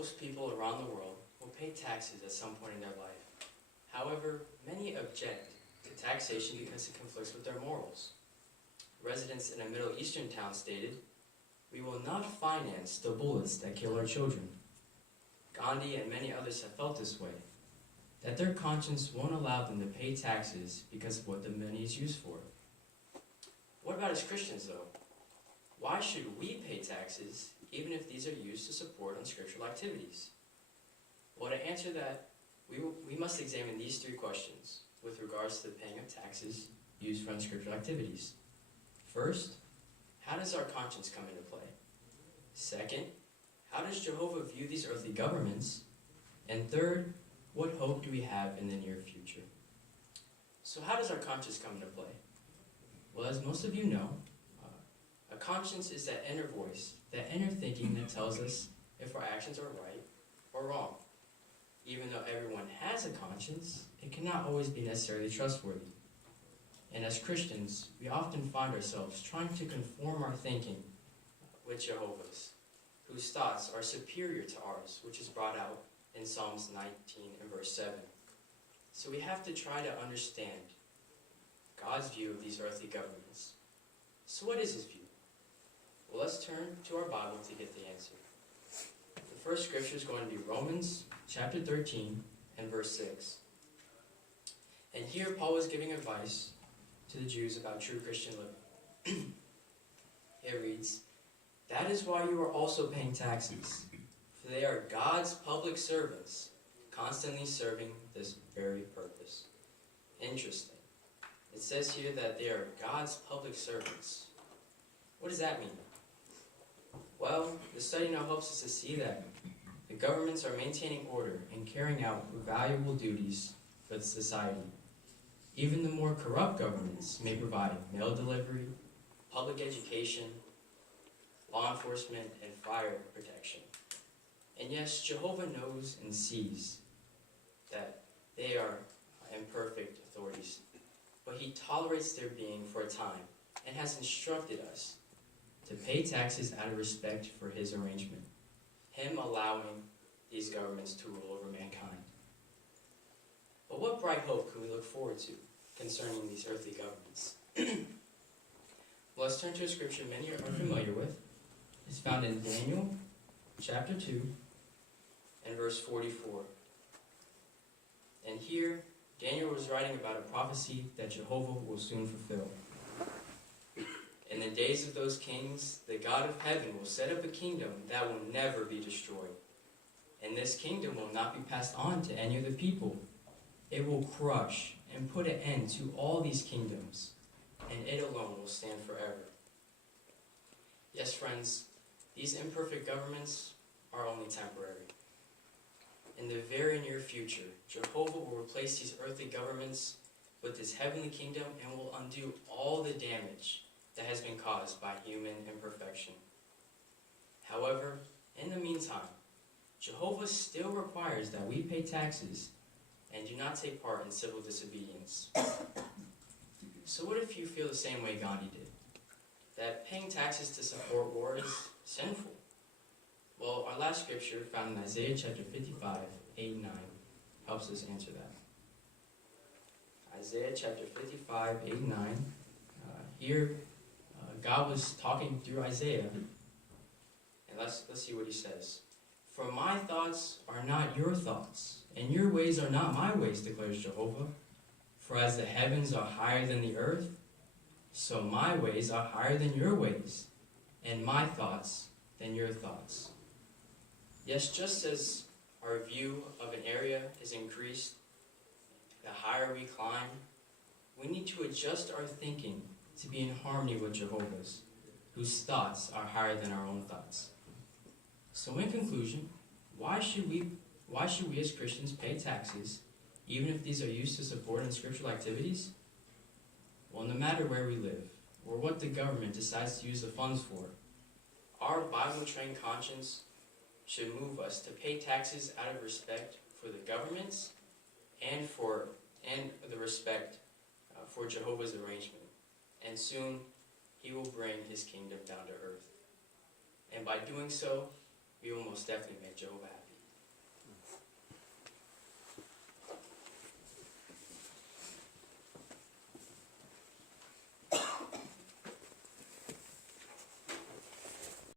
Most people around the world will pay taxes at some point in their life. However, many object to taxation because it conflicts with their morals. Residents in a Middle Eastern town stated, "We will not finance the bullets that kill our children." Gandhi and many others have felt this way, that their conscience won't allow them to pay taxes because of what the money is used for. What about as Christians, though? Why should we pay taxes even if these are used to support unscriptural activities? Well, to answer that, we must examine these three questions with regards to the paying of taxes used for unscriptural activities. First, how does our conscience come into play? Second, how does Jehovah view these earthly governments? And third, what hope do we have in the near future? So how does our conscience come into play? Well, as most of you know, a conscience is that inner voice, that inner thinking that tells us if our actions are right or wrong. Even though everyone has a conscience, it cannot always be necessarily trustworthy. And as Christians, we often find ourselves trying to conform our thinking with Jehovah's, whose thoughts are superior to ours, which is brought out in Psalms 19 and verse 7. So we have to try to understand God's view of these earthly governments. So what is his view? Well, let's turn to our Bible to get the answer. The first scripture is going to be Romans chapter 13 and verse 6. And here Paul is giving advice to the Jews about true Christian living. It reads, "That is why you are also paying taxes, for they are God's public servants, constantly serving this very purpose." Interesting. It says here that they are God's public servants. What does that mean? Well, the study now helps us to see that the governments are maintaining order and carrying out valuable duties for the society. Even the more corrupt governments may provide mail delivery, public education, law enforcement, and fire protection. And yes, Jehovah knows and sees that they are imperfect authorities, but he tolerates their being for a time and has instructed us to pay taxes out of respect for his arrangement, him allowing these governments to rule over mankind. But what bright hope can we look forward to concerning these earthly governments? Well, let's turn to a scripture many are familiar with. It's found in Daniel chapter 2 and verse 44. And here, Daniel was writing about a prophecy that Jehovah will soon fulfill. "In the days of those kings, the God of heaven will set up a kingdom that will never be destroyed. And this kingdom will not be passed on to any of the people. It will crush and put an end to all these kingdoms, and it alone will stand forever." Yes, friends, these imperfect governments are only temporary. In the very near future, Jehovah will replace these earthly governments with his heavenly kingdom and will undo all the damage that has been caused by human imperfection. However, in the meantime, Jehovah still requires that we pay taxes and do not take part in civil disobedience. So what if you feel the same way Gandhi did? That paying taxes to support war is sinful? Well, our last scripture, found in Isaiah chapter 55, 8 and 9, helps us answer that. Isaiah chapter 55, 8 and 9. Here, God was talking through Isaiah. And let's see what he says. "For my thoughts are not your thoughts, and your ways are not my ways, declares Jehovah. For as the heavens are higher than the earth, so my ways are higher than your ways, and my thoughts than your thoughts." Yes, just as our view of an area is increased, the higher we climb, we need to adjust our thinking to be in harmony with Jehovah's, whose thoughts are higher than our own thoughts. So in conclusion, why should we as Christians pay taxes, even if these are used to support unscriptural activities? Well, no matter where we live, or what the government decides to use the funds for, our Bible-trained conscience should move us to pay taxes out of respect for the governments and the respect for Jehovah's arrangement. And soon, he will bring his kingdom down to earth. And by doing so, we will most definitely make Jehovah happy.